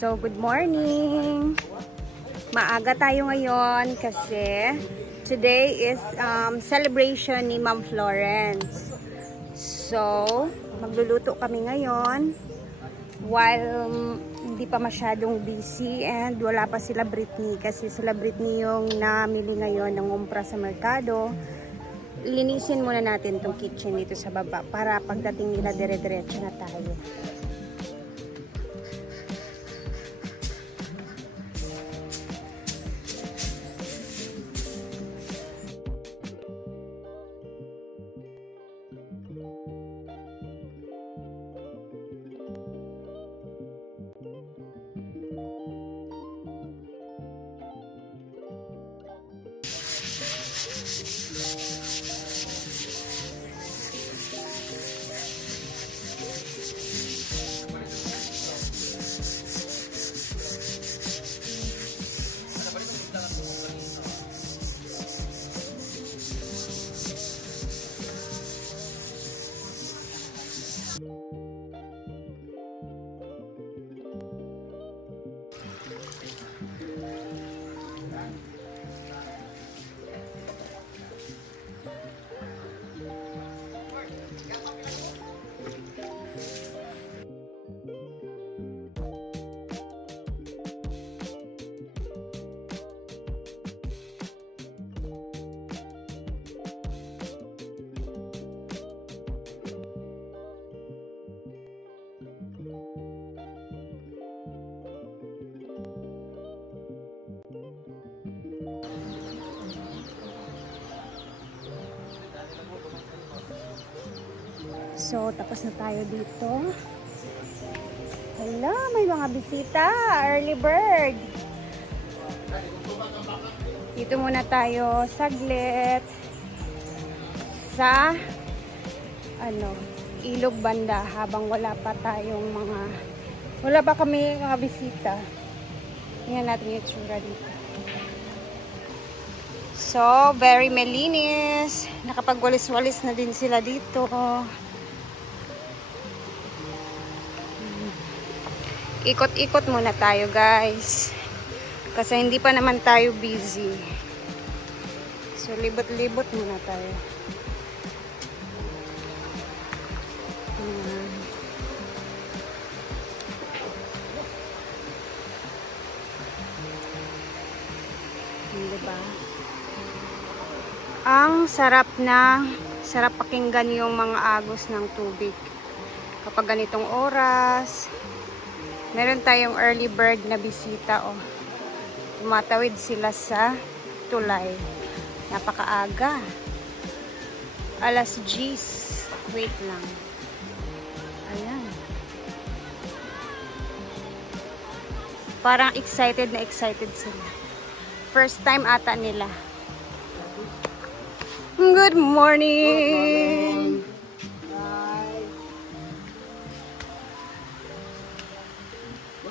So, good morning! Maaga tayo ngayon kasi today is celebration ni Ma'am Florence. So, magluluto kami ngayon while hindi pa masyadong busy and wala pa sila Britney kasi sila Britney yung namili ngayon ng umpra sa merkado. Linisin muna natin tong kitchen dito sa baba para pagdating nila dire-diretso na tayo. So, tapos na tayo dito. Hello, may mga bisita. Early bird. Dito muna tayo saglit sa ilog banda habang wala pa kami mga bisita. Tingnan natin yung tsura dito. So, very malinis. Nakapagwalis-walis na din sila dito. Ikot-ikot muna tayo, guys. Kasi hindi pa naman tayo busy. So, libot-libot muna tayo. Diba? Ang sarap pakinggan yung mga agos ng tubig. Kapag ganitong oras, meron tayong early bird na bisita, oh. Tumatawid sila sa tulay. Napakaaga. Alas 10. Wait lang. Ayan. Parang excited na excited sila. First time ata nila. Good morning!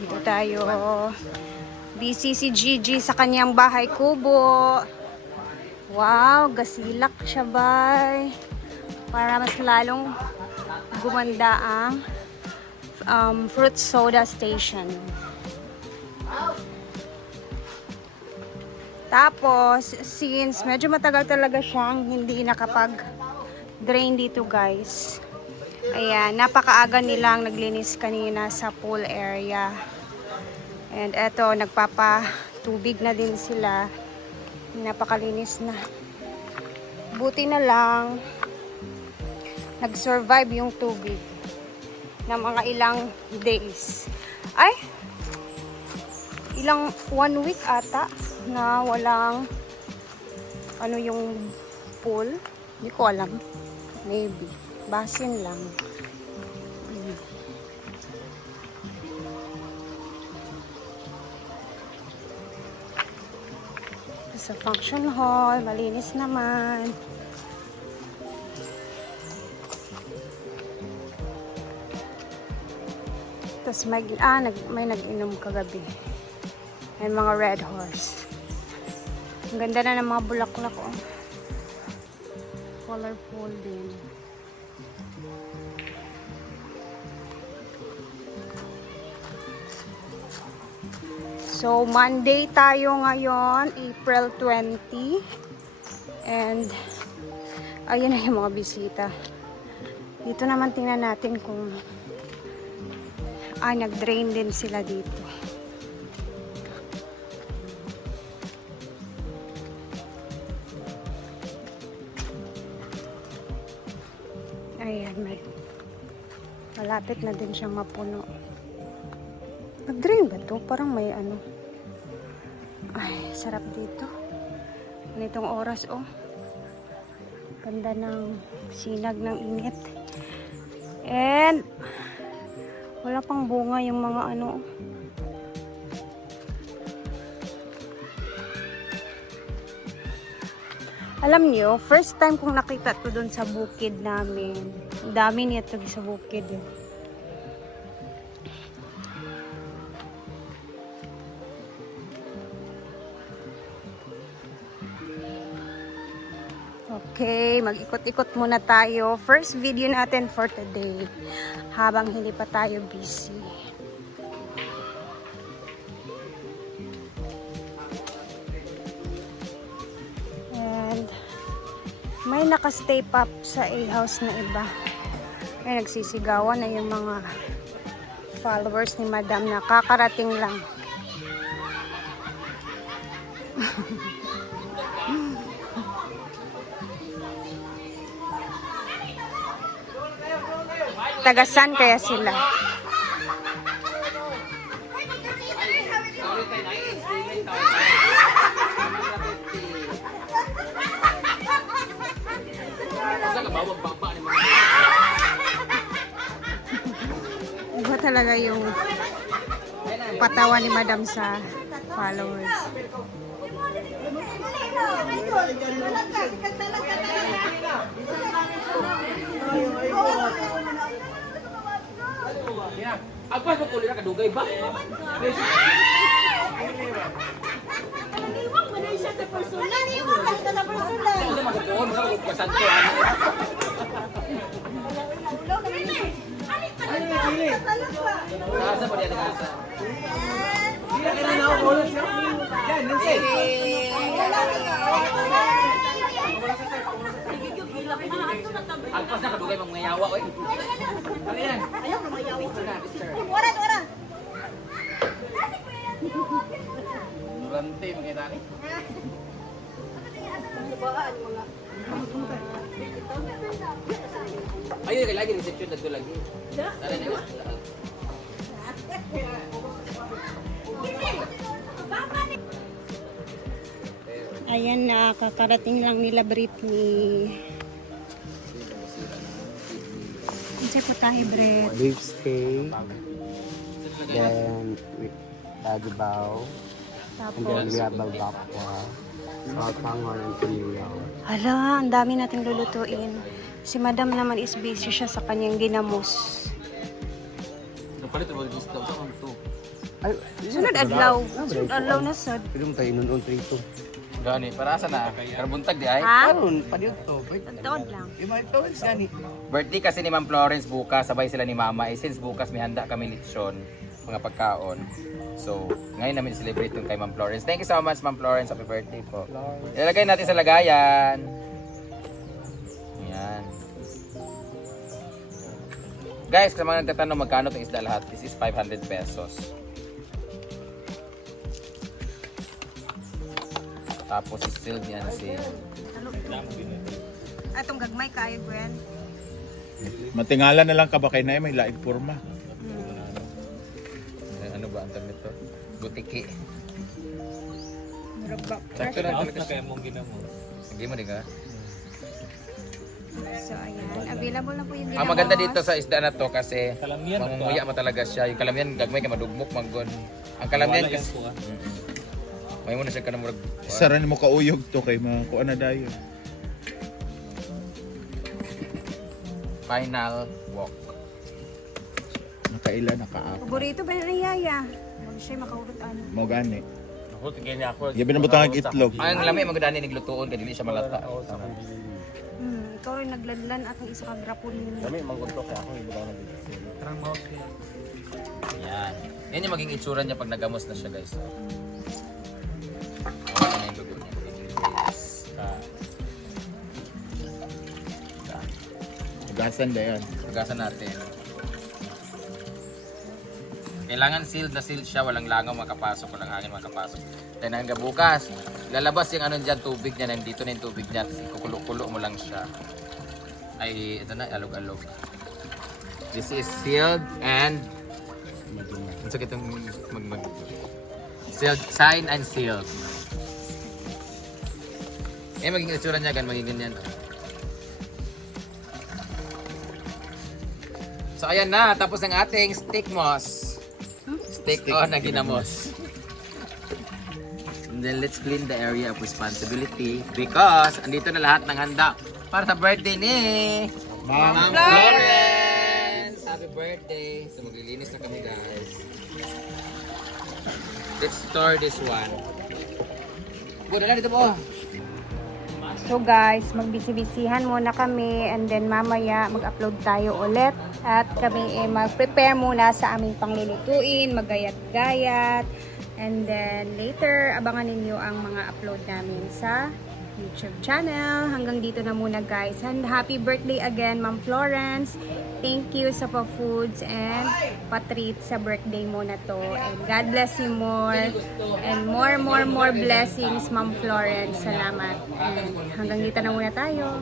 Dito tayo. Busy si Gigi sa kanyang bahay kubo. Wow, gasilak siya, bay. Para mas lalong gumanda ang fruit soda station. Tapos, since medyo matagal talaga siyang hindi nakapag-drain dito, guys. Ayan, napakaaga nilang naglinis kanina sa pool area. And eto, nagpapatubig na din sila. Napakalinis na. Buti na lang, nag-survive yung tubig na mga ilang days. Ay! Ilang 1 week ata na walang yung pool. Hindi ko alam. Maybe. Basin lang. Sa function hall, malinis naman. Tapos may nag-inom kagabi. May mga red horse. Ang ganda na ng mga bulaklak, oh. Colorful din. So, Monday tayo ngayon, April 20. And, ayun na yung mga bisita. Dito naman tingnan natin kung nag-drain din sila dito. Ayan, malapit na din siyang mapuno. Nag-drain ba to? Parang may ano. Ay, sarap dito. Nitong oras, oh. Ganda ng sinag ng init. And, wala pang bunga yung mga ano. Alam niyo, first time kong nakita to doon sa bukid namin. Ang dami nito sa bukid eh. Okay, mag-ikot-ikot muna tayo. First video natin for today. Habang hindi pa tayo busy. And may naka-stay up sa A-house na iba. May nagsisigawan na yung mga followers ni Madam na kakarating lang. Tagasan kaya sila? Iba talaga yung patawa ni Madam sa followers. Apa mo kulit ka dugay ba? Iwang mo na siya sa personal. Iwang ka sa personal. Sa magkuon sa kasanto. Nasa pa diyan nasa. Dili ka na ako bolos yo. Yan, nansi. Alpas na kadugay mga yawa oy. Ano yan? Ayaw na mayawi. Mister. Ora. Durante makita ni. Ayo kay lagi reception dadto lagi. Dala na. Ayan na, kakarating lang nila Britney. Kasi po tayo, Brit. Beef steak, then Dagibaw, and then we have Balbapwa, Saltangon, and Pinilaw. Hala, ang dami nating lulutuin. Si Madam naman is busy siya sa kanyang ginamos. Napalit mo gusto sa kanto. Ay, Sunod adlaw. Sunod adlaw na sad. Pero mo tayo inunon trito. Gani, para sa na. Karbuntag di ay. Ha? Karon, padiot to. Tagtaod lang. Imay to, gani. Birthday kasi ni Ma'am Florence bukas, sabay sila ni Mama. Since bukas may handa kami lechon, mga pagkaon. So, ngayon namin celebrate yung kay Ma'am Florence. Thank you so much, Ma'am Florence. Happy birthday po. Ilalagay natin sa lagayan. Ayan. Guys, kung mga nagtatanong magkano itong isda lahat, this is 500 pesos. Tapos i-sealed yan si... Atong gagmay kayo, Gwen. Matingala na lang ka ba kay na may laing forma? Ano ba ang tawag nito? Butiki. Sakto na kaya mong ginamo. Hindi mo ka? So, ayan. Available na po yung ginamos. Ang maganda dito sa isda na to kasi mangunguya mo talaga siya. Yung kalamian gagmay ka madugmok maggon. Ang kalamian kasi may muna siya ka na murag. Saran mo kauyog to kay mga kuan na dayon. Final walk. Nakaila nakaap. Paborito ba ni Yaya? Huwag siya makaurot ano. Mo gani. Ako tingin niya ako. Yabi na butang itlog. Ang lami magdani niglutuon kay dili siya malata. Ikaw rin nagladlan at ang isa ka grapon. Kami, manggunto kaya ako, ibutang na dito. Yan. Yan yung maging itsura niya pag nagamos na siya, guys. Wala na yung dugo niya. Hugasan na yan. Pagasan natin. Kailangan sealed na sealed siya, walang langaw makapasok, walang hangin makapasok. Then hanggang bukas, lalabas yung ano dyan, tubig niya, nandito na yung tubig niya, kasi kukulo-kulo mo lang siya. Ay, ito na, alog-alog. This is sealed and so itong sealed, signed and sealed. Eh, maging itsura niya, maging ganyan. So ayan na, tapos ang ating steak moss. Steak on na ginamos. And then let's clean the area of responsibility because andito na lahat ng handa para sa birthday ni Ma'am Florence! Happy birthday! So maglilinis na kami, guys. Let's store this one. Buda na dito po. So guys, magbisi-bisihan muna kami and then mamaya mag-upload tayo ulit at kami mag-prepare muna sa aming panglulutuin, maggayat-gayat and then later abangan ninyo ang mga upload namin sa YouTube channel. Hanggang dito na muna, guys, and happy birthday again Ma'am Florence. Thank you sa pa-foods and pa-treat sa birthday mo na to, and God bless you more and more blessings Ma'am Florence. Salamat. And hanggang dito na muna tayo.